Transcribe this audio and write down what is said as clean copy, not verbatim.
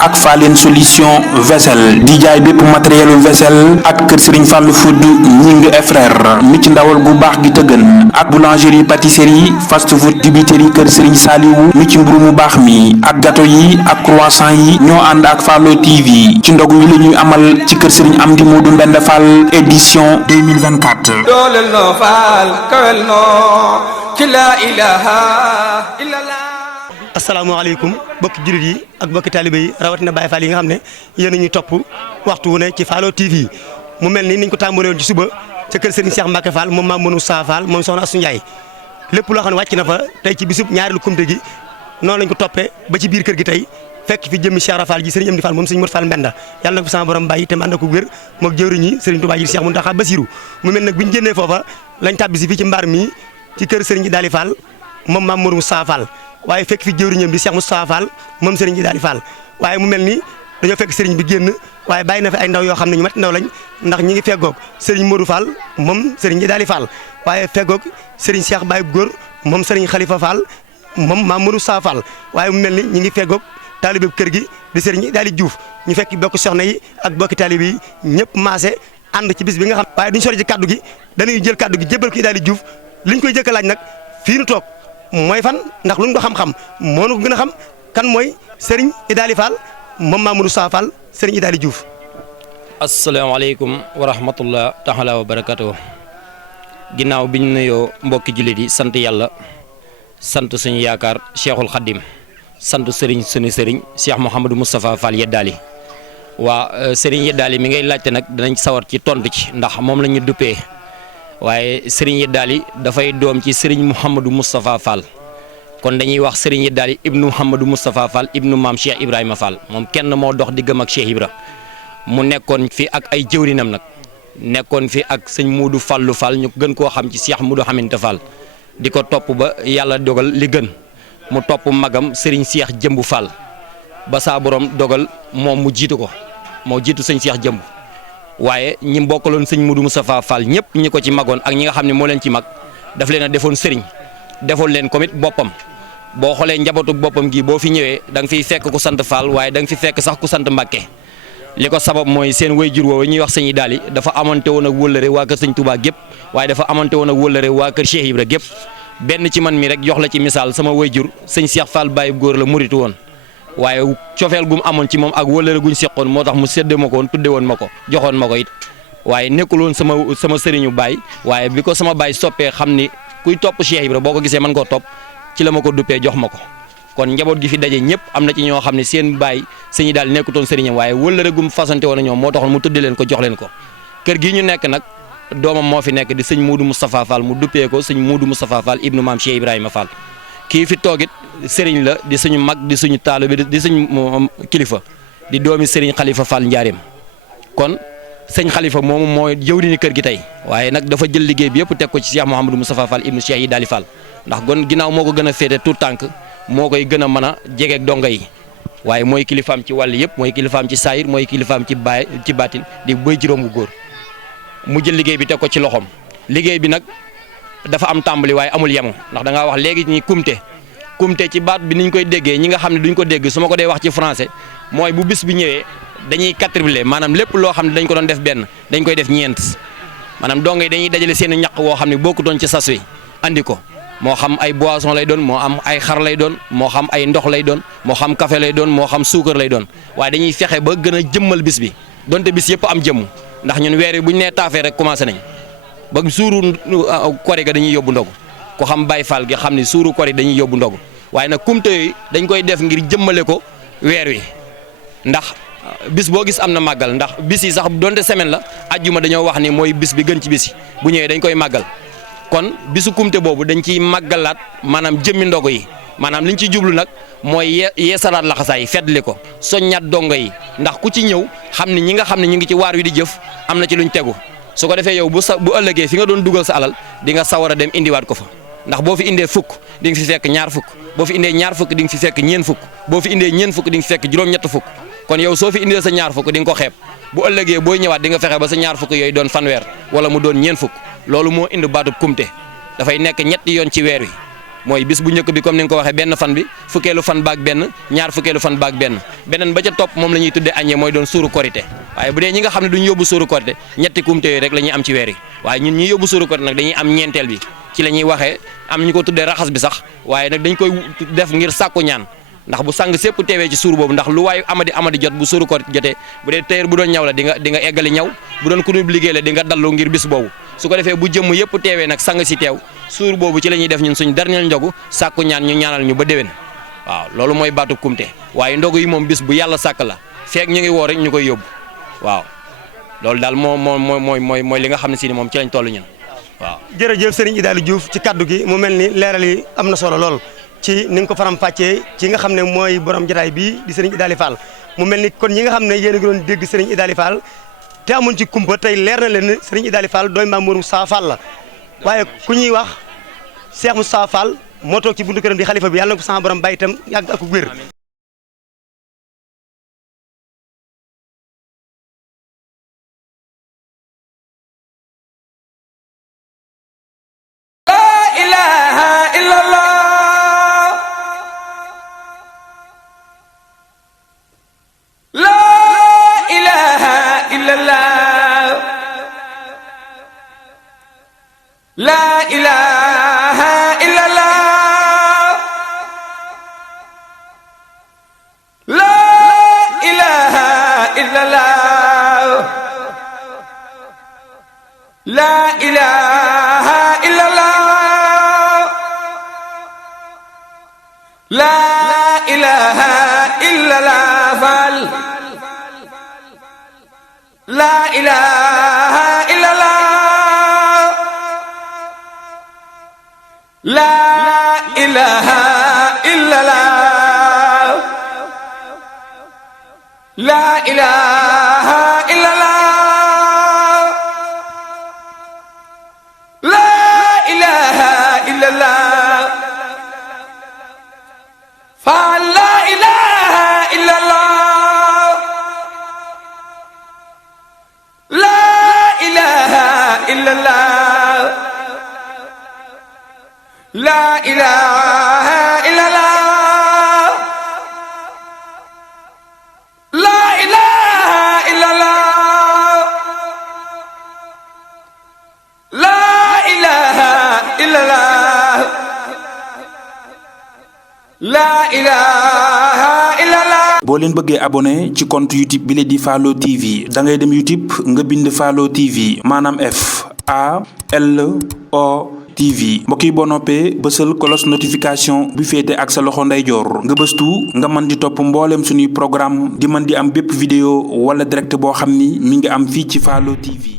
ak Falen solution vaisselle di jaay bépp matériel vaisselle ak kër Serigne Fallou Food ñing et frère mi ci ndawal gu baax gi tëgën ak boulangerie pâtisserie fast food dibiterie kër Serigne Saliou mi ci mburu mu baax mi ak gâteau yi ak croissant yi ñoo ànd ak Fallo TV ci ndogu yi la ñuy amal ci kër Serigne Amdi Modou Mbende Fall édition 2024 dooleel noo faal kawel noo ci la ilaha illallah. asalaamaaleykum bokki jullit yi ak bokki taalibe yi rawatina Baye Fall yi nga xam ne yéen a ñuy topp waxtu wu ne ci Fallo TV mu mel ni niñ ko tàmbalee woon ci suba ca kër Serigne Cheikh Mbacke Fall moom maam mënu Sa Fall moom soxna Assou Ndiaye lépp loo xam ne wàcc na fa tey ci bisub ñaareelu kumte gi noonu lañ ko toppee ba ci biir kër gi tey fekk fi jëmmi Cheikh Rafal ji Serigne Amdi Fall moom Serigne Mor Fall Mbenda yàlla na ko sama borom bàyyi te mu ànd ko wér moog jëwriñ yi Serigne Touba ji Cheikh Mountakha Bassirou mu mel nag bi ñu génnee foofa lañ tàbbi si fii ci mbaar mi ci kër Serigne ji Daali Fall moom maam mënu Sa Fall waaye fekk fi jëwriñam di Cheikh Moustapha Fall moom Serigne ji Daali Fall waaye mu mel ni dañoo fekk Serigne bi génn waaye bàyyi na fi ay ndaw yoo xam ne ñu mat ndaw lañ ndax ñi ngi feggoog Serigne Modou Fall moom Serigne ji Daali Fall waaye feggoog Serigne Cheikh Baye Góor moom Serigne Khalifa Fall moom maam mënu Sa Fall waaye mu mel ni ñi ngi feggoog taalibe kër gi di Serigne Daali Diouf ñu fekk bokk soxna yi ak bokki taalibe yi ñëpp maase ànd ci bis bi nga xam waaye duñ sori ci kaddu gi dañuy jël kaddu gi jébbal ko Daali Diouf liñ koy jëkk a laaj nag fii nu toog mooy fan ndax lu mu do xam-xam moo nu ko gën a xam kan mooy Serigne Daali Fall moom Mamadou Sa Fall Serigne Daali Diouf. asalaamaaleykum wa rahmatullah taala wa barakatuh ginnaaw bi ñu nuyoo mbokki jullit yi sant yàlla sant suñu yaakaar Cheikhul Khadim sant Serigne suñu Serigne Cheikh Mouhamadou Moustapha Fall Yeddaali waa Serigne Yeddaali mi ngay laajte nag danañ sawar ci tontu ci ndax moom la ñu duppee. waaye Serigne Yeddaali dafay doom ci Serigne Mouhamadou Moustapha Fall kon dañuy wax Serigne Yeddaali ibnu Mouhamadou Moustapha Fall ibnu maam Cheikh Ibrahima Fall moom kenn moo dox diggam ak Cheikh Ibra mu nekkoon fi ak ay jëwrinam nag nekkoon fi ak sëñ Muudu Fallu Fall ñu gën koo xam ci Cheikh Muudu Haminte Fall di ko topp ba yàlla dogal li gën mu topp magam Serigne Cheikh Jëmbu Fall ba saa borom dogal moom mu jiitu ko moo jiitu sëñ Cheikh Jëmbu waaye ñi mbokkaloon sëñ Modou Moustapha Fall ñëpp ñi ko ci magoon ak ñi nga xam ne moo leen ci mag daf leen a defoon sëriñ defoon leen komit boppam boo xoolee njabootu boppam gi boo fi ñëwee da nga fiy fekk ku sant Fall waaye da nga fi fekk sax ku sant Mbàkke li ko sabab mooy seen wayjur woowu ñuy wax sëñ Daali dafa amante woon ak wëllëre waa kër sëñ Touba gépp waaye dafa amante woon ak wëllëre waa kër Cheikh Ibra gépp benn ci man mi rek jox la ci misaal sama wayjur sëñ Cheikh Fall Baye góor la muritu woon waaye cofeel gum amoon ci moom ak wëllëre guñ seqoon moo tax mu séddee ma ko woon tudde woon ma ko joxoon ma ko it waaye nekkul woon sama sëriñu baay waaye bi ko sama baay soppee xam ni kuy topp Cheikh Ibra boo ko gisee mën koo topp ci la ma ko duppee jox ma ko kon njaboot gi fi daje ñëpp am na ci ñoo xam ne seen baay sëñi daal nekkutoon sëriñam waaye wëllëre gum fasante woon a ñoom moo taxoon mu tudde leen ko jox leen ko kër gi ñu nekk nag doomam moo fi nekk di sëñ Muudu Moustapha Fall mu duppee ko sëñ Muudu Moustapha Fall ibnu maam Cheikh Ibrahima Fall kii fi toogit sëriñ la di suñu mag di suñu taalibe di suñu kilifa di doomi sëriñ Khalifa Fall Njaareem kon sëñ Khalifa moomu mooy jëwriñu kër gi tey waaye nag dafa jël liggéey bi yëpp teg ko ci Cheikh Mouhamadou Moustapha Fall ibnu Cheikh Daali Fall ndax gon ginnaaw moo ko gën a féete tout tànk moo koy gën a mën a jegeeg donga yi waaye mooy kilifaam ci wàll yëpp mooy kilifaam ci saayir mooy kilifaam ci baay ci baatin di bëy juróom bu góor mu jël liggéey bi teg ko ci loxoom liggéey bi nag dafa am tàmbali waaye amul yemu ndax da ngaa wax léegi ñi kumte ci baat bi niñ koy déggee ñi nga xam ne duñ ko dégg su ma ko dee wax ci français mooy bu bis bi ñëwee dañuy quadruplé maanaam lépp loo xam ne dañ ko doon def benn dañ koy def ñeent maanaam donga yi dañuy dajale seen ñaq woo xam ne bokkutoon ci sas wi andi ko moo xam ay boisson lay doon moo am ay xar lay doon moo xam ay ndox lay doon moo xam café lay doon moo xam suukar lay doon waaye dañuy fexe ba gën a jëmmal bis bi donte bis yëpp am jëmm ndax ñun weer yi bu ñu nee taafee rek commencé nañ ba suuru kori ga dañuy yóbbu ndogu ko xam Baay Faal gi xam ni suuru kori dañuy yóbbu ndogu waaye nag kumte yooyu dañ koy def ngir jëmmale ko weer wi ndax bis boo gis am na màggal ndax bis yi sax donte semaine la ajjuma dañoo wax ni mooy bis bi gën ci bis yi bu ñëwee dañ koy màggal kon bisu kumte boobu dañ ciy màggalaat maanaam jëmmi ndogu yi maanaam liñ ciy jublu nag mooy yeesalaat laxasaay feddli ko soññaat dongo yi ndax ku ci ñëw xam ni ñi nga xam ne ñu ngi ci waar wi di jëf am na ci luñ tegu su ko defee yow bu ëllëgee fi nga doon dugal sa alal di nga sawar a dem indiwaat ko fa ndax boo fi indee fukk di nga fi fekk ñaar fukk boo fi indee ñaar fukk di nga fi fekk ñeen fukk boo fi indee ñeen fukk di nga fi fekk juróom-ñett fukk kon yow soo fi indee sa ñaar fukk di nga ko xeeb bu ëllëgee booy ñëwaat di nga fexe ba sa ñaar fukk yooyu doon fanweer wala mu doon ñeen fukk loolu moo indi baatub kumte dafay nekk ñetti yoon ci weer wi mooy bis bu njëkk bi comme ni nga ko waxee benn fan bi fukkeelu fan baak benn ñaar fukkeelu fan baak benn beneen ba ca topp moom la ñuy tuddee añee mooy doon suuru korité waaye bu dee ñi nga xam ne duñu yóbbu suuru korité ñetti kumte yooyu rek la ñuy am ci weer yi waaye ñun ñi yóbbu suuru korité nag dañuy am ñeenteel bi ci la ñuy waxee am ñu ko tuddee raxas bi sax waaye nag dañ koy def ngir sàkku ñaan ndax bu sang sépp teewee ci suur boobu ndax lu waayu amadi jot bu suuru korité jotee bu dee tailleur bu doon ñaw la di nga eggali ñaw bu doon ku ñu liggéey la di nga dallu ngir bis boobu su ko defee bu jëmm yëpp teewee nag sang si teew suur boobu ci la ñuy def ñun suñ dernier ndogu sàkku ñaan ñu ñaanal ñu ba déwén waaw loolu mooy baatu kumte waaye ndogu yi moom bis bu yàlla sàkk la feek ñu ngi woo rek ñu koy yóbbu waaw loolu daal mooy li nga xam ne si ni moom ci lañ toll ñun waaw. jërëjëf Serigne Idali Diouf ci kaddu gi mu mel ni leeral yi am na solo lool ci ni nga ko faram fàccee ci nga xam ne mooy borom jotaay bi di Serigne Idali Fall mu mel ni kon ñi nga xam ne yéen a ngi doon dégg Serigne Idali Fall te amuñ ci kumpa tey leer na leen ne Serigne Idali Fall dooy Maam Mor Moustapha Fall la waaye ku ñuy wax Cheikh Moustapha Fall moo toog ci buntu këram di xalifa bi yàlla na ko sama borom bàyyi itam yàgg ak wér. La ilaha illallah La ilaha illallah La ilaha illallah La ilaha illallah Fall La ilaha illallah La ilaha illallah La ilaha illallah La ilaha illallah Fa la ilaha illallah La ilaha illallah La ilaha illallah La ilaha illallah La ilaha illallah La ilaha illallah. boo leen bëggee abonné ci compte YouTube bi la di Fallo TV da ngay dem YouTube nga bind Fallo TV maanaam FALO TV mbokk yi boo noppee bësal cloche notification bi féete ak sa loxo ndeyjoor nga bëstu nga mën di topp mboolem suñuy programme di mën di am bépp vidéo wala direct boo xam ni mi ngi am fii ci Fallo TV.